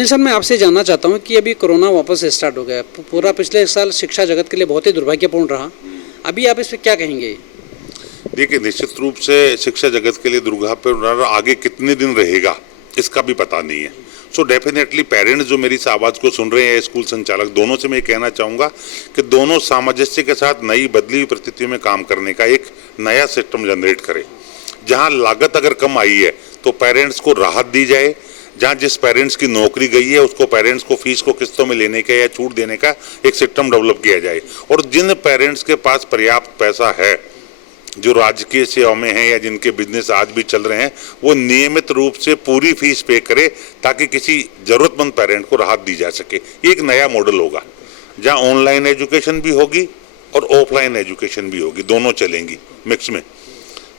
Anil sir, मैं आपसे जानना चाहता हूँ कि अभी कोरोना वापस स्टार्ट हो गया, पूरा पिछले एक साल शिक्षा जगत के लिए बहुत ही दुर्भाग्यपूर्ण रहा। अभी आप इस पर क्या कहेंगे? देखिए, निश्चित रूप से शिक्षा जगत के लिए दुर्भाग्यपूर्ण आगे कितने दिन रहेगा इसका भी पता नहीं है। सो डेफिनेटली पेरेंट्स जो मेरी इस आवाज़ को सुन रहे हैं, स्कूल संचालक, दोनों से मैं कहना चाहूँगा कि दोनों सामंजस्य के साथ नई बदली हुई परिस्थितियों में काम करने का एक नया सिस्टम जनरेट करें। जहाँ लागत अगर कम आई है तो पेरेंट्स को राहत दी जाए, जहाँ जिस पेरेंट्स की नौकरी गई है उसको पेरेंट्स को फीस को किस्तों में लेने का या छूट देने का एक सिस्टम डेवलप किया जाए, और जिन पेरेंट्स के पास पर्याप्त पैसा है, जो राजकीय सेवा में हैं या जिनके बिजनेस आज भी चल रहे हैं, वो नियमित रूप से पूरी फीस पे करे ताकि किसी जरूरतमंद पेरेंट को राहत दी जा सके। ये एक नया मॉडल होगा जहाँ ऑनलाइन एजुकेशन भी होगी और ऑफलाइन एजुकेशन भी होगी, दोनों चलेंगी मिक्स में,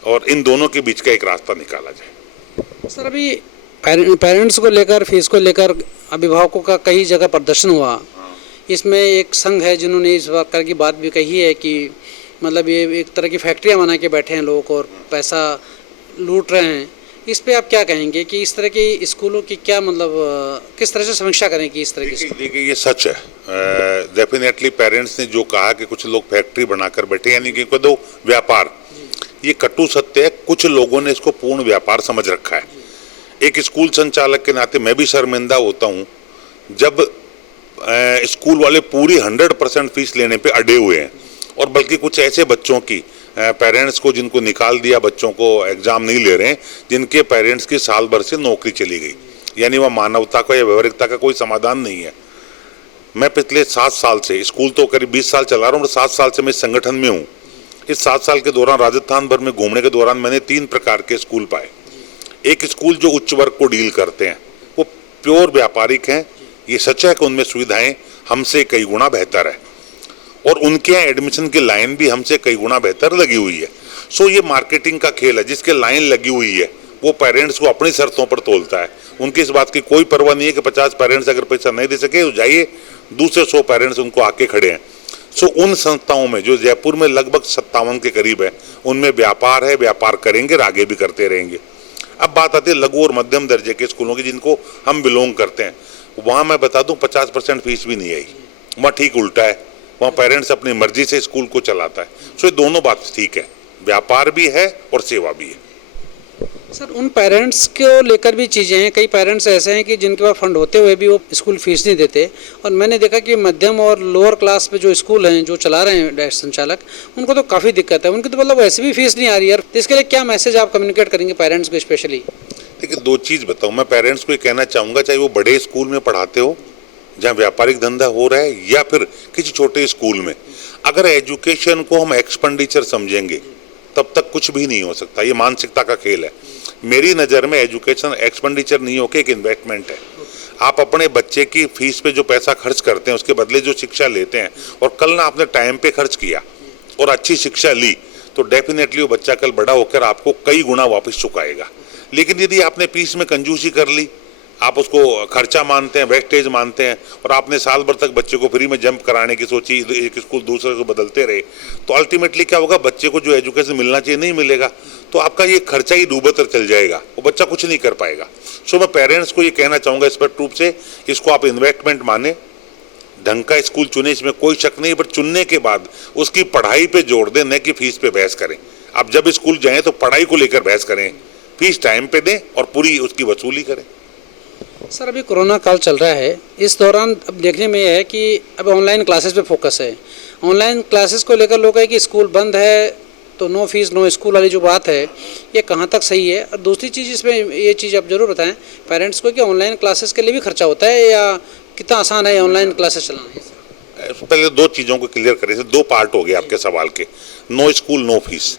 और इन दोनों के बीच का एक रास्ता निकाला जाए। सर, अभी पेरेंट्स को लेकर, फीस को लेकर अभिभावकों का कई जगह प्रदर्शन हुआ। इसमें एक संघ है जिन्होंने इस प्रकार की बात भी कही है कि मतलब ये एक तरह की फैक्ट्रियां बना के बैठे हैं लोग और पैसा लूट रहे हैं। इस पे आप क्या कहेंगे कि इस तरह की स्कूलों की क्या मतलब किस तरह से समीक्षा करें कि इस तरह की? देखिए, ये सच है। डेफिनेटली पेरेंट्स ने जो कहा कि कुछ लोग फैक्ट्री बनाकर बैठे, यानी कि दो व्यापार, ये कटु सत्य है। कुछ लोगों ने इसको पूर्ण व्यापार समझ रखा है। एक स्कूल संचालक के नाते मैं भी शर्मिंदा होता हूँ जब स्कूल वाले पूरी 100% फीस लेने पे अड़े हुए हैं, और बल्कि कुछ ऐसे बच्चों की पेरेंट्स को जिनको निकाल दिया, बच्चों को एग्जाम नहीं ले रहे हैं, जिनके पेरेंट्स की साल भर से नौकरी चली गई, यानी वह मानवता का या व्यवहारिकता का कोई समाधान नहीं है। मैं पिछले 7 साल से, स्कूल तो करीब 20 साल चला रहा हूँ और 7 साल से मैं इस संगठन में हूँ। इस 7 साल के दौरान राजस्थान भर में घूमने के दौरान मैंने 3 प्रकार के स्कूल पाए। एक स्कूल जो उच्च वर्ग को डील करते हैं, वो प्योर व्यापारिक हैं। ये सच है कि उनमें सुविधाएं हमसे कई गुना बेहतर है, और उनके यहाँ एडमिशन की लाइन भी हमसे कई गुना बेहतर लगी हुई है। सो ये मार्केटिंग का खेल है। जिसके लाइन लगी हुई है वो पेरेंट्स को अपनी शर्तों पर तोलता है। उनकी इस बात की कोई परवाह नहीं है कि 50 पेरेंट्स अगर पैसा नहीं दे सके तो जाइए, दूसरे 100 पेरेंट्स उनको आके खड़े हैं। सो उन संस्थाओं में जो जयपुर में लगभग 57 के करीब है, उनमें व्यापार है, व्यापार करेंगे और आगे भी करते रहेंगे। अब बात आती है लघु और मध्यम दर्जे के स्कूलों की, जिनको हम बिलोंग करते हैं। वहाँ मैं बता दूं 50% फीस भी नहीं आई। वहाँ ठीक उल्टा है, वहाँ पेरेंट्स अपनी मर्जी से स्कूल को चलाता है। सो ये दोनों बात ठीक है, व्यापार भी है और सेवा भी है। सर, उन पेरेंट्स को लेकर भी चीज़ें हैं। कई पेरेंट्स ऐसे हैं कि जिनके पास फंड होते हुए भी वो स्कूल फीस नहीं देते, और मैंने देखा कि मध्यम और लोअर क्लास पे जो स्कूल हैं, जो चला रहे हैं संचालक, उनको तो काफ़ी दिक्कत है। उनकी तो मतलब वैसे भी फीस नहीं आ रही है। तो इसके लिए क्या मैसेज आप कम्युनिकेट करेंगे पेरेंट्स को स्पेशली? देखिए, 2 चीज़ बताऊँ मैं पेरेंट्स को ये कहना चाहूँगा, चाहे वो बड़े स्कूल में पढ़ाते हो जहाँ व्यापारिक धंधा हो रहा है, या फिर किसी छोटे स्कूल में, अगर एजुकेशन को हम एक्सपेंडिचर समझेंगे तब तक कुछ भी नहीं हो सकता। ये मानसिकता का खेल है। मेरी नज़र में एजुकेशन एक्सपेंडिचर नहीं होकर एक इन्वेस्टमेंट है। आप अपने बच्चे की फीस पे जो पैसा खर्च करते हैं, उसके बदले जो शिक्षा लेते हैं, और कल ना आपने टाइम पे खर्च किया और अच्छी शिक्षा ली, तो डेफिनेटली वो बच्चा कल बड़ा होकर आपको कई गुना वापस चुकाएगा। लेकिन यदि आपने फीस में कंजूसी कर ली, आप उसको खर्चा मानते हैं, वेस्टेज मानते हैं, और आपने साल भर तक बच्चे को फ्री में जंप कराने की सोची, एक स्कूल दूसरे को बदलते रहे, तो अल्टीमेटली क्या होगा, बच्चे को जो एजुकेशन मिलना चाहिए नहीं मिलेगा। तो आपका ये खर्चा ही डूबतर चल जाएगा, वो बच्चा कुछ नहीं कर पाएगा। सो मैं पेरेंट्स को ये कहना चाहूँगा स्पष्ट रूप से, इसको आप इन्वेस्टमेंट माने, ढंग का स्कूल चुने, इसमें कोई शक नहीं, पर चुनने के बाद उसकी पढ़ाई पे जोड़ दें, न कि फीस पे बहस करें। आप जब स्कूल जाएँ तो पढ़ाई को लेकर बहस करें, फीस टाइम पे दें और पूरी उसकी वसूली करें। सर, अभी कोरोना काल चल रहा है। इस दौरान अब देखने में यह है कि अब ऑनलाइन क्लासेस पे फोकस है। ऑनलाइन क्लासेस को लेकर लोग है कि स्कूल बंद है तो नो फीस नो स्कूल वाली जो बात है, ये कहाँ तक सही है? और दूसरी चीज़, इसमें ये चीज़ आप जरूर बताएं पेरेंट्स को कि ऑनलाइन क्लासेस के लिए भी खर्चा होता है, या कितना आसान है ऑनलाइन क्लासेस चलाना? पहले 2 चीज़ों को क्लियर करें। 2 पार्ट हो गए आपके सवाल के। नो स्कूल नो फीस,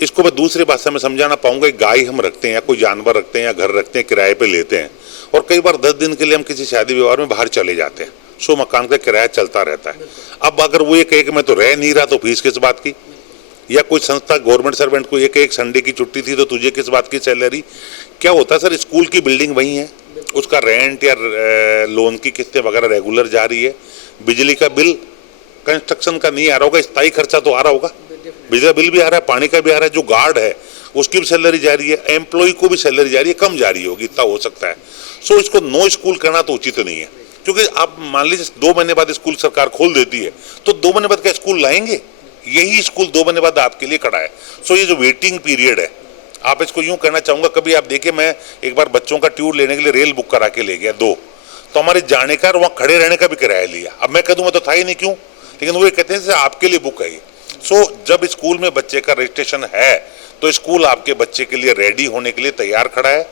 इसको मैं दूसरी भाषा में समझाना पाऊंगा। गाय हम रखते हैं या कोई जानवर रखते हैं या घर रखते हैं, किराए पे लेते हैं, और कई बार 10 दिन के लिए हम किसी शादी विवाह में बाहर चले जाते हैं। सो मकान का किराया चलता रहता है। अब अगर वो ये कहे कि मैं तो रह नहीं रहा, तो फीस किस बात की? या कोई संस्था गवर्नमेंट सर्वेंट को एक संडे की छुट्टी थी तो तुझे किस बात की सैलरी? क्या होता है सर, स्कूल की बिल्डिंग वही है, उसका रेंट या लोन की किस्तें वगैरह रेगुलर जा रही है। बिजली का बिल कंस्ट्रक्शन का नहीं आ रहा होगा, स्थायी खर्चा तो आ रहा होगा, बिजली बिल भी आ रहा है, पानी का भी आ रहा है। जो गार्ड है उसकी भी सैलरी जा रही है, एम्प्लॉय को भी सैलरी जा रही है, कम जा रही होगी, इतना हो सकता है। सो इसको नो स्कूल करना तो उचित नहीं है, क्योंकि आप मान लीजिए 2 महीने बाद स्कूल सरकार खोल देती है, तो 2 महीने बाद क्या स्कूल लाएंगे? यही स्कूल 2 महीने बाद आपके लिए खड़ा है। सो ये जो वेटिंग पीरियड है, आप इसको यूं कहना चाहूंगा, कभी आप देखिए, मैं एक बार बच्चों का टूर लेने के लिए रेल बुक करा के ले गया 2, तो हमारे जाने का और वहाँ खड़े रहने का भी किराया लिया। अब मैं कह दूं मैं तो था ही नहीं, क्यों? लेकिन वो ये कहते हैं आपके लिए बुक है ये। सो जब स्कूल में बच्चे का रजिस्ट्रेशन है तो स्कूल आपके बच्चे के लिए रेडी होने के लिए तैयार खड़ा है।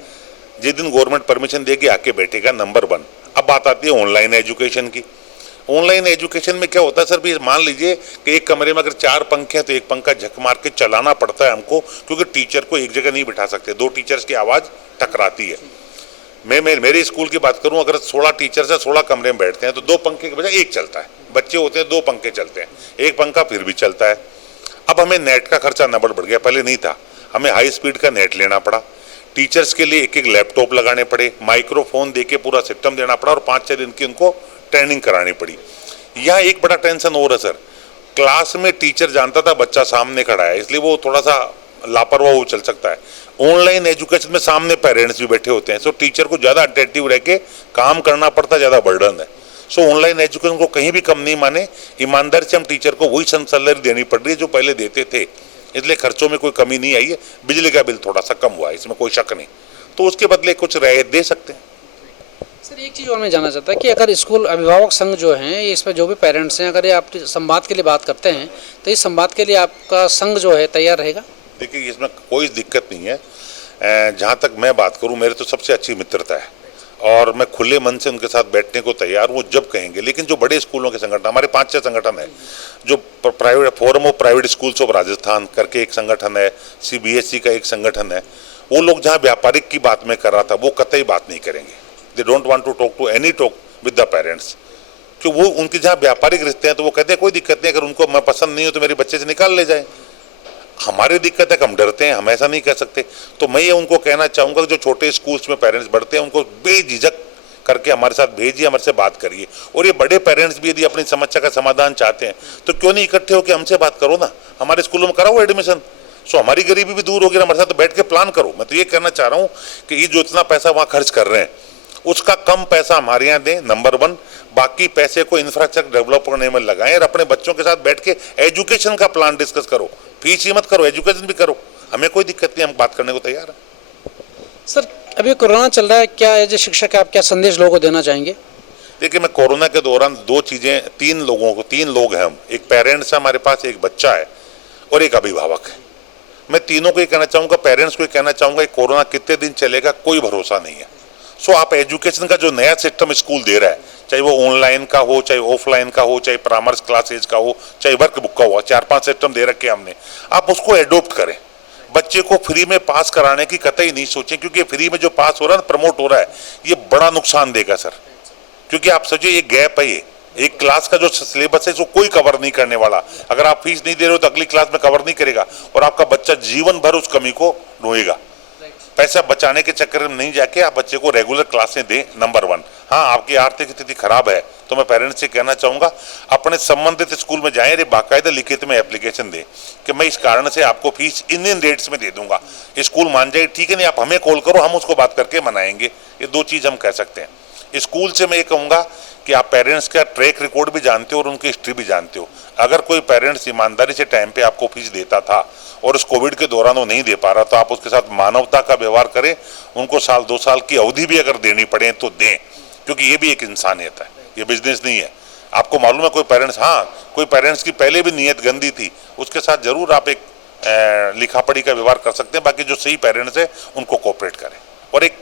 जिस दिन गवर्नमेंट परमिशन देगी आके बैठेगा, नंबर 1। अब बात आती है ऑनलाइन एजुकेशन की। ऑनलाइन एजुकेशन में क्या होता है सर, भी मान लीजिए कि एक कमरे में अगर 4 पंखे हैं तो एक पंखा झक मार के चलाना पड़ता है हमको, क्योंकि टीचर को एक जगह नहीं बिठा सकते, 2 टीचर्स की आवाज़ टकराती है। मैं मेरे स्कूल की बात करूं, अगर 16 टीचर्स है, 16 कमरे में बैठते हैं तो 2 पंखे के बजाय 1 चलता है। बच्चे होते हैं 2 पंखे चलते हैं, 1 पंखा फिर भी चलता है। अब हमें नेट का खर्चा नबड़ बढ़ गया, पहले नहीं था, हमें हाई स्पीड का नेट लेना पड़ा। टीचर्स के लिए एक लैपटॉप लगाने पड़े, माइक्रोफोन देके पूरा सिस्टम देना पड़ा, और 5-6 दिन की उनको ट्रेनिंग करानी पड़ी। यहाँ एक बड़ा टेंशन और है सर, क्लास में टीचर जानता था बच्चा सामने खड़ा है, इसलिए वो थोड़ा सा लापरवाह हो चल सकता है। ऑनलाइन एजुकेशन में सामने पेरेंट्स भी बैठे होते हैं, सो टीचर को ज़्यादा अटेंटिव रह के काम करना पड़ता है, ज़्यादा बर्डन है। सो ऑनलाइन एजुकेशन को कहीं भी कम नहीं माने, ईमानदारी से हम टीचर को वही सैलरी देनी पड़ रही है जो पहले देते थे, इसलिए खर्चों में कोई कमी नहीं आई है। बिजली का बिल थोड़ा सा कम हुआ है, इसमें कोई शक नहीं, तो उसके बदले कुछ राहत दे सकते हैं। सर एक चीज़ और मैं जानना चाहता कि अगर स्कूल अभिभावक संघ जो हैं, इसमें जो भी पेरेंट्स हैं, अगर ये आप संवाद के लिए बात करते हैं तो इस संवाद के लिए आपका संघ जो है तैयार रहेगा? देखिए इसमें कोई दिक्कत नहीं है। जहाँ तक मैं बात करूँ, मेरे तो सबसे अच्छी मित्रता है और मैं खुले मन से उनके साथ बैठने को तैयार हूँ जब कहेंगे। लेकिन जो बड़े स्कूलों के संगठन, हमारे 5-6 संगठन है, जो private forum of private schools of Rajasthan करके एक संगठन है, CBSE का एक संगठन है, वो लोग जहाँ व्यापारिक की बात में कर रहा था वो कतई बात नहीं करेंगे। They don't want to talk to any talk with the parents, कि वो उनके जहाँ व्यापारिक रिश्ते हैं तो वो कहते हैं कोई दिक्कत नहीं, अगर उनको मैं पसंद नहीं हो तो मेरे बच्चे से निकाल ले जाए। हमारी दिक्कत है कि हम डरते हैं, हम ऐसा नहीं कह सकते। तो मैं ये उनको कहना चाहूँगा कि जो छोटे स्कूल्स में पेरेंट्स बढ़ते हैं उनको बेझिझक करके हमारे साथ भेजिए, हमारे से बात करिए। और ये बड़े पेरेंट्स भी यदि अपनी समस्या का समाधान चाहते हैं तो क्यों नहीं इकट्ठे होकर हमसे बात करो ना, हमारे स्कूलों में कराओ एडमिशन। सो हमारी गरीबी भी दूर होगी, हमारे साथ बैठ के प्लान करो। मैं तो ये कहना चाह रहा हूँ कि ये जो इतना पैसा वहाँ खर्च कर रहे हैं उसका कम पैसा हमारे यहाँ दें, नंबर 1। बाकी पैसे को इंफ्रास्ट्रक्चर डेवलप करने में लगाएं और अपने बच्चों के साथ बैठ के एजुकेशन का प्लान डिस्कस करो। फीस ही मत करो, एजुकेशन भी करो, हमें कोई दिक्कत नहीं, हम बात करने को तैयार हैं। सर अभी कोरोना चल रहा है, क्या एज ए शिक्षक आप क्या संदेश लोगों को देना चाहेंगे? देखिए मैं कोरोना के दौरान 2 चीज़ें, 3 लोग हैं हम, एक पेरेंट्स है हमारे पास, एक बच्चा है और एक अभिभावक है। मैं तीनों को ये कहना चाहूँगा, पेरेंट्स को ये कहना चाहूँगा कोरोना कितने दिन चलेगा कोई भरोसा नहीं है। सो आप एजुकेशन का जो नया सिस्टम स्कूल दे रहा है, चाहे वो ऑनलाइन का हो, चाहे ऑफलाइन का हो, चाहे परामर्श क्लासेज का हो, चाहे वर्क बुक का हो, 4-5 सिस्टम दे रखे हमने, आप उसको एडोप्ट करें। बच्चे को फ्री में पास कराने की कतई नहीं सोचें, क्योंकि फ्री में जो पास हो रहा है, प्रमोट हो रहा है, ये बड़ा नुकसान देगा सर। क्योंकि आप सोचिए ये गैप है, ये एक क्लास का जो सिलेबस है इसको कोई कवर नहीं करने वाला। अगर आप फीस नहीं दे रहे हो तो अगली क्लास में कवर नहीं करेगा और आपका बच्चा जीवन भर उस कमी को ढोएगा। पैसा बचाने के चक्कर में नहीं जाके आप बच्चे को रेगुलर क्लासें दें, नंबर 1। हाँ आपकी आर्थिक स्थिति खराब है तो मैं पेरेंट्स से कहना चाहूँगा अपने संबंधित स्कूल में जाएं, बाकायदा लिखित में एप्लीकेशन दें कि मैं इस कारण से आपको फीस इन डेट्स में दे दूंगा। स्कूल मान जाए ठीक है, नहीं आप हमें कॉल करो, हम उसको बात करके मनाएंगे। ये 2 चीज़ हम कह सकते हैं। स्कूल से मैं ये कहूँगा कि आप पेरेंट्स का ट्रैक रिकॉर्ड भी जानते हो और उनकी हिस्ट्री भी जानते हो। अगर कोई पेरेंट्स ईमानदारी से टाइम पे आपको फीस देता था और उस कोविड के दौरान वो नहीं दे पा रहा तो आप उसके साथ मानवता का व्यवहार करें, उनको 1-2 साल की अवधि भी अगर देनी पड़े तो दें, क्योंकि ये भी एक इंसानियत है, ये बिजनेस नहीं है। आपको मालूम है कोई पेरेंट्स, हाँ कोई पेरेंट्स की पहले भी नीयत गंदी थी, उसके साथ जरूर आप एक लिखा पढ़ी का व्यवहार कर सकते हैं। बाकी जो सही पेरेंट्स है उनको कोऑपरेट करें और एक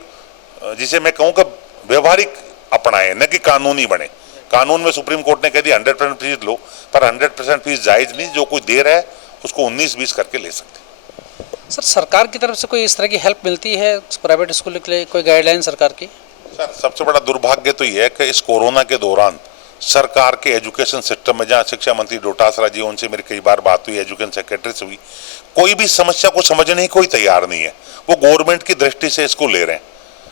जिसे मैं कहूँ कि व्यवहारिक अपनाएं, न कि कानूनी बने। कानून में सुप्रीम कोर्ट ने कह दिया 100% फीस लो, पर 100% फीस जायज नहीं। जो कोई दे रहा है उसको 19-20 करके ले सकते। सर सरकार की तरफ से कोई इस तरह की हेल्प मिलती है प्राइवेट स्कूल के लिए, कोई गाइडलाइन सरकार की? सर सबसे बड़ा दुर्भाग्य तो यह है कि इस कोरोना के दौरान सरकार के एजुकेशन सिस्टम में, जहाँ शिक्षा मंत्री डोटासरा जी, उनसे मेरी कई बार बात हुई, एजुकेशन सेक्रेटरी से हुई, कोई भी समस्या को समझने ही कोई तैयार नहीं है। वो गवर्नमेंट की दृष्टि से इसको ले रहे हैं।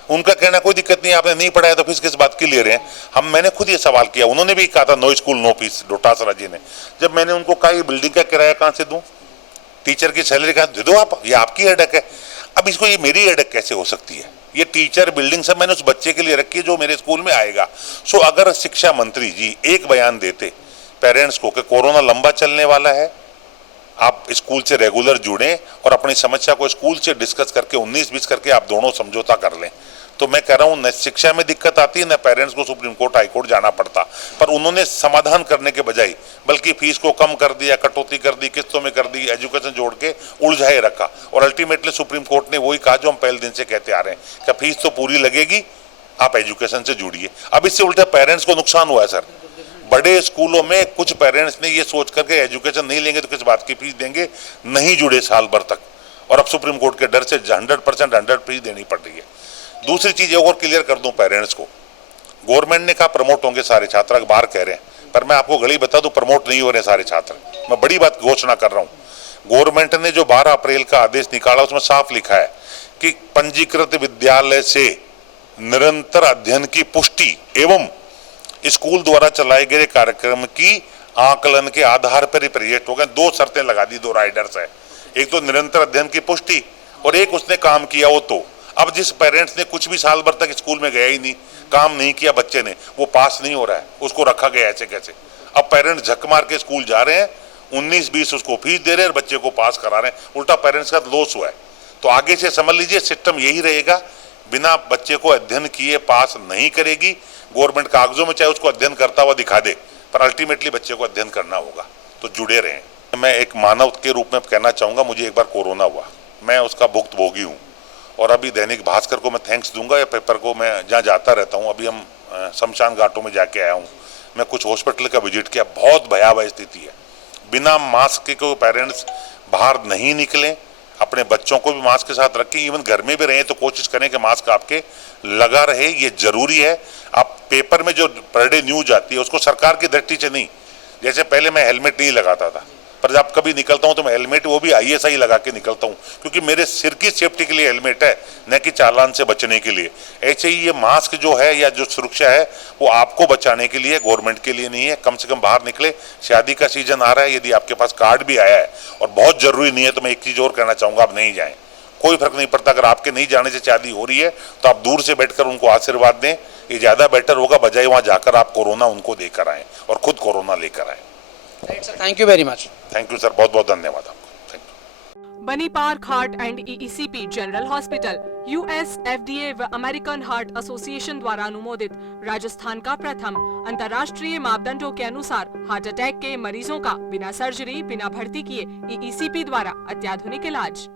उनका कहना कोई दिक्कत नहीं, आपने नहीं पढ़ाया तो फीस किस बात की ले रहे हैं। मैंने खुद ये सवाल किया, उन्होंने भी कहा था no school no fees, Dotasra ji ने। जब मैंने उनको कहा ये बिल्डिंग का किराया कहाँ से दूं, टीचर की सैलरी का दे दो आप, ये आपकी हेडेक है। अब इसको ये मेरी हेडेक कैसे हो सकती है? ये टीचर बिल्डिंग सब मैंने उस बच्चे के लिए रखी है जो मेरे स्कूल में आएगा। सो अगर शिक्षा मंत्री जी एक बयान देते पेरेंट्स को कि कोरोना लंबा चलने वाला है, आप स्कूल से रेगुलर जुड़ें और अपनी समस्या को स्कूल से डिस्कस करके 19-20 करके आप दोनों समझौता कर लें, तो मैं कह रहा हूं न शिक्षा में दिक्कत आती है न पेरेंट्स को सुप्रीम कोर्ट हाई कोर्ट जाना पड़ता। पर उन्होंने समाधान करने के बजाय बल्कि फीस को कम कर दिया, कटौती कर दी, किस्तों में कर दी, एजुकेशन जोड़ के उलझाए रखा और अल्टीमेटली सुप्रीम कोर्ट ने वही कहा जो हम पहले दिन से कहते आ रहे हैं कि फीस तो पूरी लगेगी, आप एजुकेशन से जुड़िए। अब इससे उल्टा पेरेंट्स को नुकसान हुआ है सर। बड़े स्कूलों में कुछ पेरेंट्स ने ये सोच करके एजुकेशन नहीं लेंगे तो किस बात की फीस देंगे, नहीं जुड़े साल भर तक, और अब सुप्रीम कोर्ट के डर से 100% फीस देनी पड़ रही है। दूसरी चीज और क्लियर कर दूं पेरेंट्स को, गवर्नमेंट ने कहा प्रमोट होंगे सारे छात्र, अखबार कह रहे हैं, पर मैं आपको घड़ी बता दूं प्रमोट नहीं हो रहे सारे छात्र। मैं बड़ी बात घोषणा कर रहा हूं, गवर्नमेंट ने जो 12 अप्रैल का आदेश निकाला उसमें साफ लिखा है कि पंजीकृत विद्यालय से निरंतर अध्ययन की पुष्टि एवं स्कूल द्वारा चलाए गए कार्यक्रम की आकलन के आधार पर ही प्रोजेक्ट हो गए। 2 शर्तें लगा दी, 2 राइडर्स है, एक तो निरंतर अध्ययन की पुष्टि और एक उसने काम किया हो तो। अब जिस पेरेंट्स ने कुछ भी साल भर तक स्कूल में गया ही नहीं, काम नहीं किया बच्चे ने, वो पास नहीं हो रहा है, उसको रखा गया ऐसे कैसे। अब पेरेंट्स झक मार के स्कूल जा रहे हैं, 19-20 उसको फीस दे रहे हैं और बच्चे को पास करा रहे हैं, उल्टा पेरेंट्स का लॉस हुआ है। तो आगे से समझ लीजिए सिस्टम यही रहेगा, बिना बच्चे को अध्ययन किए पास नहीं करेगी गवर्नमेंट। कागजों में चाहे उसको अध्ययन करता हुआ दिखा दे, पर अल्टीमेटली बच्चे को अध्ययन करना होगा। तो जुड़े रहें। मैं एक मानव के रूप में कहना चाहूंगा, मुझे एक बार कोरोना हुआ, मैं उसका भुक्तभोगी हूँ और अभी दैनिक भास्कर को मैं थैंक्स दूंगा, या पेपर को मैं जहाँ जाता रहता हूँ। अभी हम शमशान घाटों में जाके आया हूँ, मैं कुछ हॉस्पिटल का विजिट किया, बहुत भयावह स्थिति है। बिना मास्क के कोई पेरेंट्स बाहर नहीं निकलें, अपने बच्चों को भी मास्क के साथ रखें, इवन घर में भी रहें तो कोशिश करें कि मास्क आपके लगा रहे, ये जरूरी है। आप पेपर में जो पर डे न्यूज आती है उसको सरकार की दृष्टि से नहीं, जैसे पहले मैं हेलमेट नहीं लगाता था, पर जब कभी निकलता हूं तो मैं हेलमेट वो भी ISI लगा के निकलता हूं, क्योंकि मेरे सिर की सेफ्टी के लिए हेलमेट है, न कि चालान से बचने के लिए। ऐसे ही ये मास्क जो है या जो सुरक्षा है वो आपको बचाने के लिए, गवर्नमेंट के लिए नहीं है। कम से कम बाहर निकले, शादी का सीजन आ रहा है, यदि आपके पास कार्ड भी आया है और बहुत जरूरी नहीं है तो मैं एक चीज और कहना चाहूंगा, आप नहीं जाएं, कोई फर्क नहीं पड़ता। अगर आपके नहीं जाने से शादी हो रही है तो आप दूर से बैठकर उनको आशीर्वाद दें, ये ज्यादा बेटर होगा, बजाय वहां जाकर आप कोरोना उनको देकर आए और खुद कोरोना लेकर आए। Thank you very much. Thank you sir, बहुत बहुत धन्यवाद आपको। Thank you. Bani park heart and EECP general hospital US FDA व अमेरिकन हार्ट एसोसिएशन द्वारा अनुमोदित राजस्थान का प्रथम अंतर्राष्ट्रीय मापदंडों के अनुसार हार्ट अटैक के मरीजों का बिना सर्जरी, बिना भर्ती किए EECP द्वारा अत्याधुनिक इलाज।